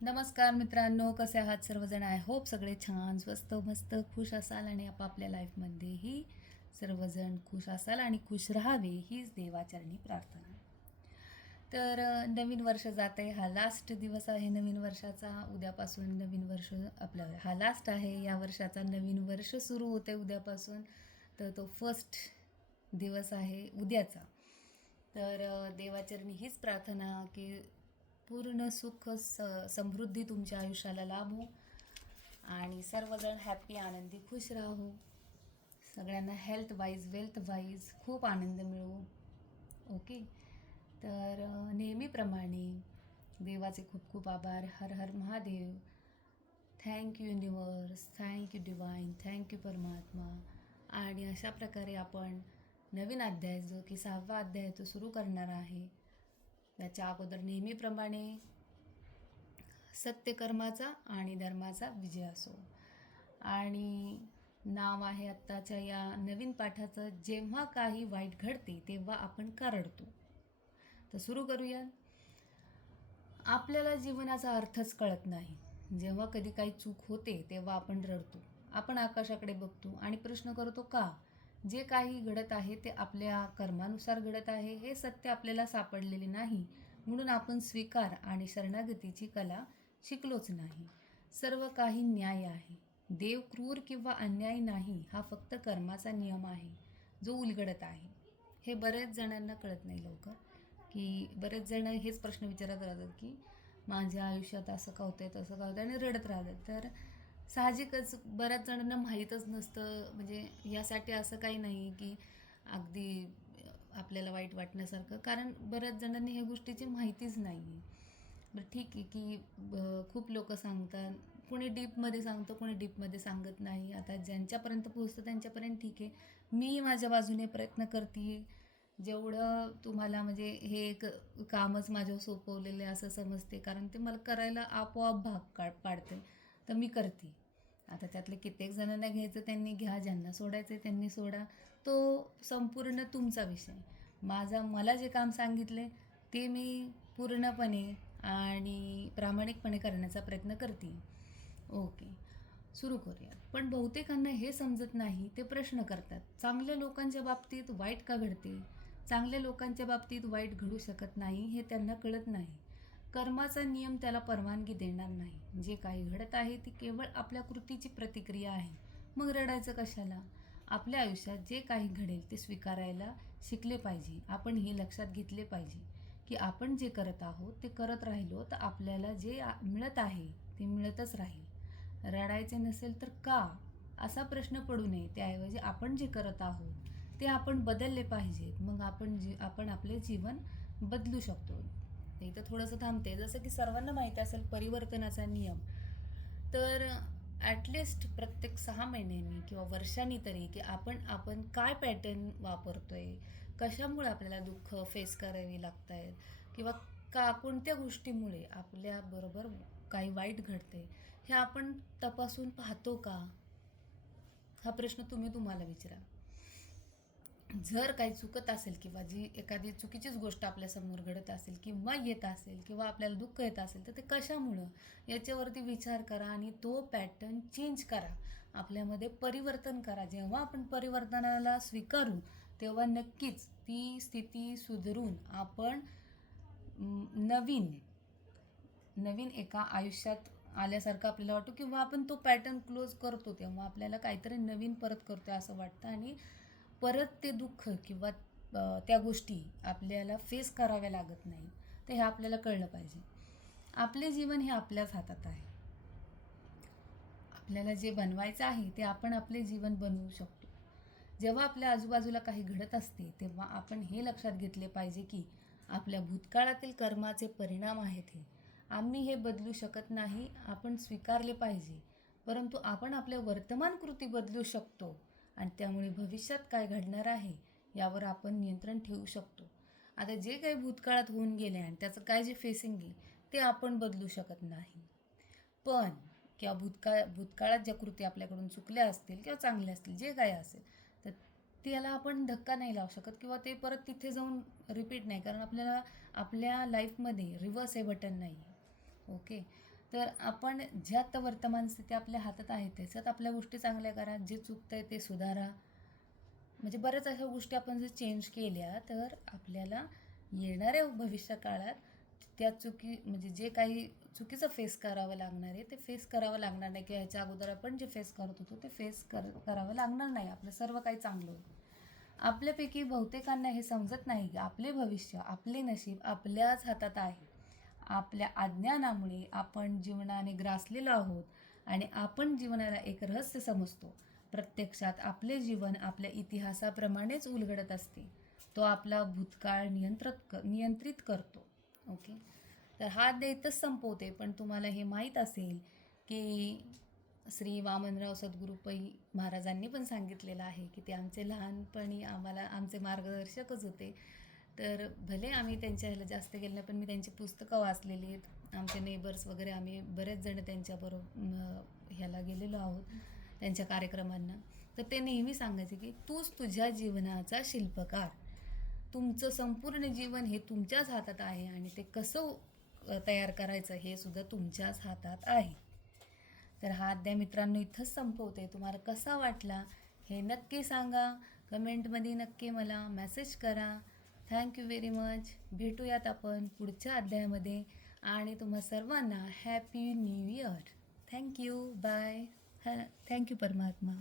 नमस्कार मित्रांनो, कसे आहात सर्वजण? आय होप सगळे छान स्वस्त मस्त खुश असाल आणि आपापल्या लाईफमध्येही सर्वजण खुश असाल आणि खुश राहावे हीच देवाचरणी प्रार्थना. तर नवीन वर्ष जात आहे. हा लास्ट दिवस आहे नवीन वर्षाचा. उद्यापासून नवीन वर्ष आपलं हा लास्ट आहे या वर्षाचा. नवीन वर्ष सुरू होते उद्यापासून. तर तो फर्स्ट दिवस आहे उद्याचा. तर देवाचरणी हीच प्रार्थना की पूर्ण सुख समृद्धी तुमच्या आयुष्याला लाभो आणि सर्वजण हॅपी आनंदी खुश राहू. सगळ्यांना हेल्थ वाईज वेल्थ वाईज खूप आनंद मिळो. ओके. तर नेहमीप्रमाणे देवाचे खूप खूप आभार. Har Har Mahadev. Thank you universe, thank you divine, thank you परमात्मा. आणि अशा प्रकारे आपण नवीन अध्याय जो की 6वा अध्याय तो सुरू करणार आहे. त्याच्या अगोदर नेहमीप्रमाणे सत्यकर्माचा आणि धर्माचा विजय असो. आणि नाव आहे आत्ताच्या या नवीन पाठाचं, जेव्हा काही वाईट घडते तेव्हा आपण का रडतो. तर सुरू करूया. आपल्याला जीवनाचा अर्थच कळत नाही. जेव्हा कधी काही चूक होते तेव्हा आपण रडतो. आपण आकाशाकडे बघतो आणि प्रश्न करतो का. जे काही घडत आहे ते आपल्या कर्मानुसार घडत आहे हे सत्य आपल्याला सापडलेले नाही, म्हणून आपण स्वीकार आणि शरणागतीची कला शिकलोच नाही. सर्व काही न्याय आहे. देव क्रूर किंवा अन्यायी नाही, हा फक्त कर्माचा नियम आहे जो उलगडत आहे. हे बऱ्याच जणांना कळत नाही लवकर, की बरेच जण हेच प्रश्न विचारत राहतात की माझ्या आयुष्यात असं का होतंय तसं का होतं आणि रडत राहतात. तर साहजिकच बऱ्याच जणांना माहीतच नसतं. म्हणजे यासाठी असं काही नाही की अगदी आपल्याला वाईट वाटण्यासारखं, कारण बऱ्याच जणांनी ह्या गोष्टीची माहितीच नाही आहे. बरं ठीक आहे की खूप लोक सांगतात, कोणी डीपमध्ये सांगतं कोणी डीपमध्ये सांगत नाही. आता ज्यांच्यापर्यंत पोहोचतं त्यांच्यापर्यंत ठीक आहे. मी माझ्या बाजूने प्रयत्न करते आहे. जेवढं तुम्हाला म्हणजे हे एक कामच माझ्यावर सोपवलेलं आहे असं समजते, कारण ते मला करायला आपोआप भाग पाडते, तर मी करते. आता त्यातले कित्येक जणांना घ्यायचं त्यांनी घ्या, ज्यांना सोडायचं त्यांनी सोडा. तो संपूर्ण तुमचा विषय. मला जे काम सांगितले ते मी पूर्णपणे आणि प्रामाणिकपणे करण्याचा प्रयत्न करते. ओके, सुरू करूया. पण बहुतेकांना हे समजत नाही. ते प्रश्न करतात, चांगल्या लोकांच्या बाबतीत वाईट का घडते. चांगल्या लोकांच्या बाबतीत वाईट घडू शकत नाही हे त्यांना कळत नाही. कर्माचा नियम त्याला परवानगी देणार नाही. जे काही घडत आहे ती केवळ आपल्या कृतीची प्रतिक्रिया आहे. मग रडायचं कशाला. आपल्या आयुष्यात जे काही घडेल ते स्वीकारायला शिकले पाहिजे. आपण हे लक्षात घेतले पाहिजे की आपण जे करत आहोत ते करत राहिलो तर आपल्याला जे मिळत आहे ते मिळतच राहील. रडायचे नसेल तर का, असा प्रश्न पडू नये. त्याऐवजी आपण जे करत आहोत ते आपण बदलले पाहिजेत. मग आपण आपले जीवन बदलू शकतो. इथं थोडंसं थांबते. जसं की सर्वांना माहिती असेल परिवर्तनाचा नियम. तर ॲटलिस्ट प्रत्येक 6 महिन्यांनी किंवा वर्षांनी तरी की आपण काय पॅटर्न वापरतोय, कशामुळे आपल्याला दुःख फेस करावी लागत आहेत, किंवा कोणत्या गोष्टीमुळे आपल्याबरोबर काही वाईट घडते हे आपण तपासून पाहतो का. हा प्रश्न तुम्हाला विचारा. जर काही चुकत असेल किंवा जी एखादी चुकीचीच गोष्ट आपल्यासमोर घडत असेल किंवा येत असेल किंवा आपल्याला दुःख येत असेल तर ते कशामुळं याच्यावरती विचार करा आणि तो पॅटर्न चेंज करा. आपल्यामध्ये परिवर्तन करा. जेव्हा आपण परिवर्तनाला स्वीकारू तेव्हा नक्कीच ती स्थिती सुधारून आपण नवीन नवीन एका आयुष्यात आल्यासारखं आपल्याला वाटतो, किंवा आपण तो पॅटर्न क्लोज करतो तेव्हा आपल्याला काहीतरी नवीन परत करतो असं वाटतं आणि परत ते दुःख किंवा त्या गोष्टी आपल्याला फेस कराव्या लागत नाही. तर हे आपल्याला कळलं पाहिजे. आपले जीवन हे आपल्याच हातात आहे. आपल्याला जे बनवायचं आहे ते आपण आपले जीवन बनवू शकतो. जेव्हा आपल्या आजूबाजूला काही घडत असते तेव्हा आपण हे लक्षात घेतले पाहिजे की आपल्या भूतकाळातील कर्माचे परिणाम आहेत हे आम्ही हे बदलू शकत नाही. आपण स्वीकारले पाहिजे. परंतु आपण आपल्या वर्तमान कृती बदलू शकतो आणि त्यामुळे भविष्यात काय घडणार आहे यावर आपण नियंत्रण ठेवू शकतो. आता जे काही भूतकाळात होऊन गेले आणि त्याचं काय जे फेसिंग आहे ते आपण बदलू शकत नाही. पण किंवा भूतकाळात ज्या कृती आपल्याकडून चुकल्या असतील किंवा चांगल्या असतील, जे काय असेल तर त्याला आपण धक्का नाही लावू शकत किंवा ते परत तिथे जाऊन रिपीट नाही, कारण आपल्याला आपल्या लाईफमध्ये रिव्हर्स हे बटन नाही आहे. ओके. तर आपण ज्या आता वर्तमान स्थिती आपल्या हातात आहे त्याच्यात आपल्या गोष्टी चांगल्या करा, जे चुकतंय ते सुधारा. म्हणजे बऱ्याच अशा गोष्टी आपण जर चेंज केल्या तर आपल्याला येणाऱ्या भविष्य काळात त्या म्हणजे जे काही चुकीचं फेस करावं लागणार आहे ते फेस करावं लागणार नाही, किंवा ह्याच्या अगोदर आपण जे फेस करत होतो ते करावं लागणार नाही. आपलं सर्व काही चांगलं होईल. आपल्यापैकी बहुतेकांना हे समजत नाही की आपले भविष्य, आपले नशीब आपल्याच हातात आहे. आपल्या अज्ञानामुळे आपण जीवनाने ग्रासलेलो आहोत आणि आपण जीवनाला एक रहस्य समजतो. प्रत्यक्षात आपले जीवन आपल्या इतिहासाप्रमाणेच उलगडत असते. तो आपला भूतकाळ नियंत्रित करतो. ओके, तर हा अध्याय इथंच संपवते. पण तुम्हाला हे माहीत असेल की श्री वामनराव सद्गुरू पै महाराजांनी पण सांगितलेलं आहे की ते आमचे लहानपणी आमचे मार्गदर्शकच होते. तर भले आम्ही त्यांच्या ह्याला जास्त गेलं नाही, पण मी त्यांची पुस्तकं वाचलेली आहेत. आमचे नेबर्स वगैरे आम्ही बरेच जण त्यांच्याबरोबर ह्याला गेलेलो आहोत, त्यांच्या कार्यक्रमांना. तर ते नेहमी सांगायचे की तूच तुझ्या जीवनाचा शिल्पकार. तुमचं संपूर्ण जीवन हे तुमच्याच हातात आहे आणि ते कसं तयार करायचं हे सुद्धा तुमच्याच हातात आहे. तर हा अध्याय मित्रांनो इथंच संपवते. तुम्हाला कसा वाटला हे नक्की सांगा. कमेंटमध्ये नक्की मला मेसेज करा. Thank you very much. भेटूयात आपण पुढच्या अध्यायामध्ये आणि तुम्हा सर्वांना happy new year. Thank you. Bye. Thank you परमात्मा.